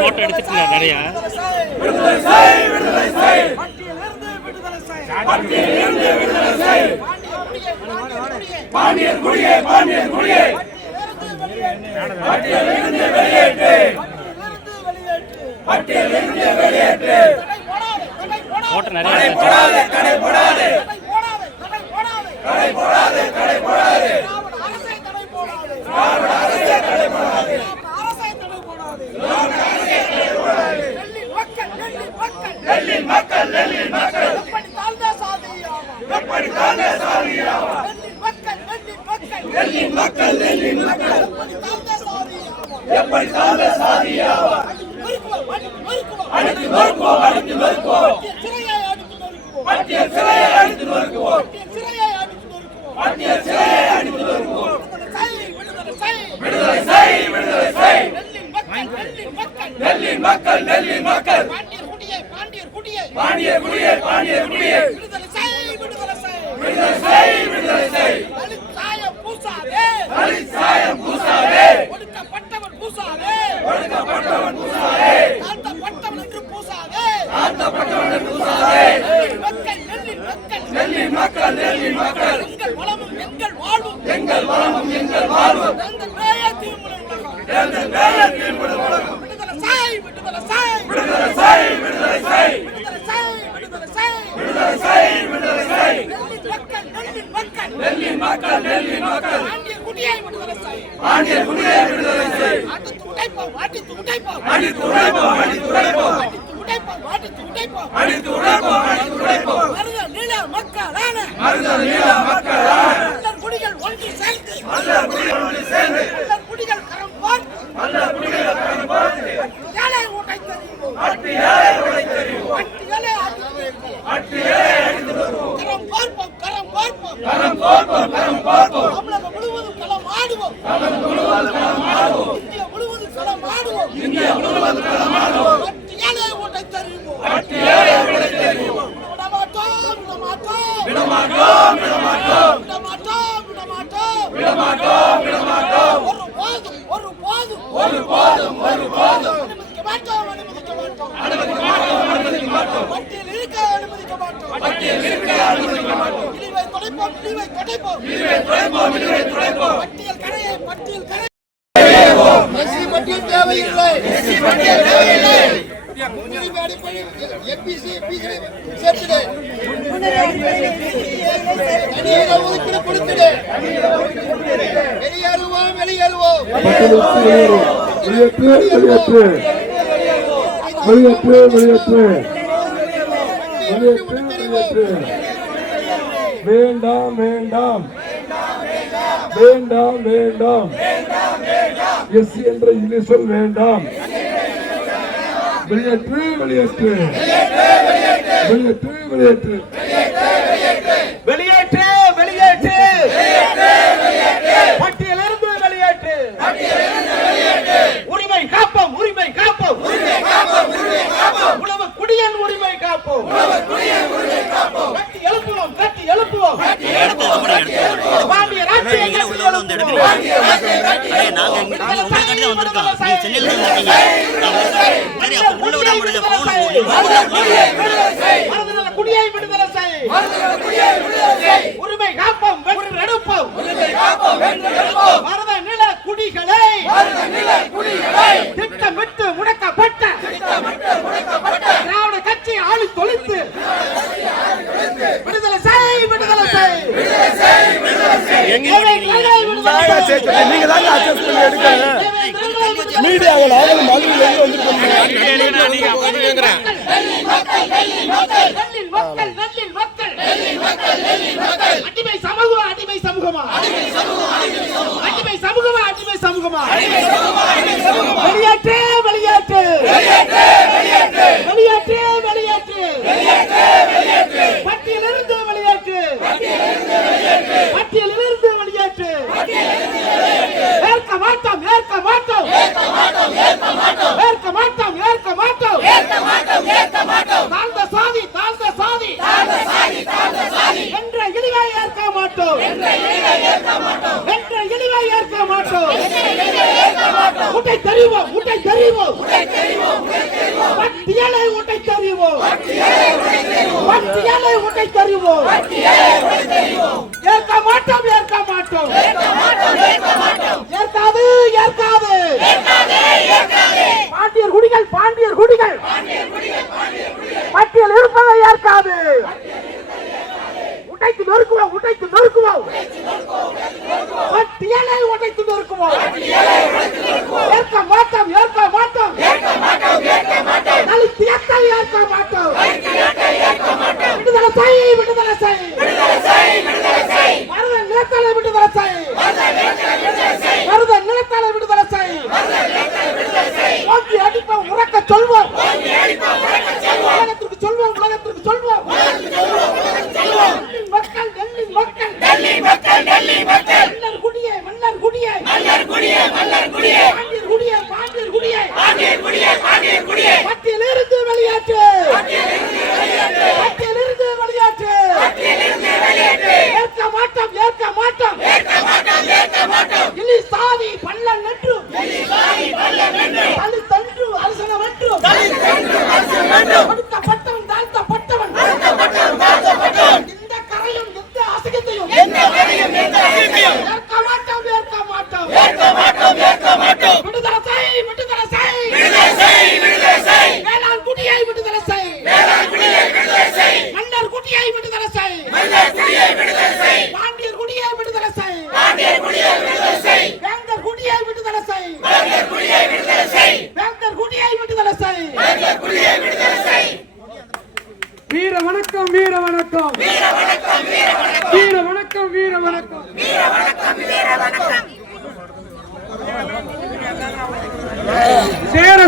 Photo எடுத்துட்டு நிறையா பாண்டியர் குடியே பாண்டியர் குடியே பட்டியலிருந்து வெளியேற்று போட்டோ நிறைய கடை போடாதே வேண்டாம் வேண்டாம் வேண்டாம் வேண்டாம் எஸ் என்ற இனிசொல் வேண்டாம். வெளியேற்று வெளியேற்று வெளியேற்று வெளியேற்று வெளியேற்று வெளியேற்று பட்டியலிருந்து வெளியேற்று உரிமை காப்போம் உரிமை காப்போம் உணவு குடியன் உரிமை காப்போம் கட்டி எழுப்புவோம் கட்டி எழுப்புவோம் பாண்டிய ராஜ்ஜியத்தை குடியை விடுதலை செய் உரிமை காப்போம் வென்றெடுப்போம் மருத நில குடிகளை திட்டமிட்டு முடக்கப்பட்ட திராவிட கட்சி ஆளி தொலைத்து விடுதலை செய் விடுதலை செய் நீங்க தான் அட்ஜஸ்ட் பண்ணி எடுக்கணும். மீடியாவில் ஆகலும் மதுரையில் அடிமை சமூகமா அடிமை சமூகமா அடிமை சமூகமா அடிமை சமூகமா வெளியேற்று வெளியேற்று வெளியேற்று வெளியேற்று பட்டியலிருந்து வெளியேற்று பட்டியலிருந்து வெளியேற்று ஏற்க மாட்டோம் ஏற்க மாட்டோம் ஏற்க மாட்டோம் ஏற்க மாட்டோம் ஏற்க மாட்டோம் ஏற்க மாட்டோம் தாழ்ந்த சாதி தாழ்ந்த சாதி என்ற இழிவை ஏற்க மாட்டோம் என்ற இழிவை ஏற்க மாட்டோம் ஊட்டை தெரிவோம் ஊட்டை தெரிவோம் பட்டியலை ஊட்டை தெரிவோம் பட்டியலை ஊட்டை தெரிவோம் ஏற்க மாட்டோம் ஏற்க மாட்டோம் ஏற்காது ஏற்காது பாண்டியர் குடிகள் பட்டியல் இருப்பதை ஏற்காது உடைத்து நொறுக்குவோம் பட்டியலை உடைத்து நொறுக்குவோம் ஏற்க மாட்டோம் தலித்தியத்தை ஏற்க மாட்டோம் விடுதலை செய் மருத நிலத்தலை விடுதலை செய் ஓங்கி அடிப்போம் உறக்க சொல்வோம் உலகத்திற்கு சொல்வோம் டெல்லி மக்கள் மன்னர் குடியே பாண்டியர் குடியே மத்தியிலிருந்து வெளியேற்று ஏற்க மாட்டோம் இலி சாதி பள்ளம் நென்று தலித்தன்று அரசனம் என்று ஒடுக்கப்பட்டவன் தாழ்த்தப்பட்டவன் இந்த கரையும் எந்த அசகத்தையும் ஏற்க மாட்டோம் விடுதலை செய் வேளாண் குடியை விடுதலை செய் மன்னர் குடியை விடுதலை செய் பாண்டியர் குடியை விடுதலை செய் வேந்தர் குடியை விடுதலை செய் வீர வணக்கம் சேர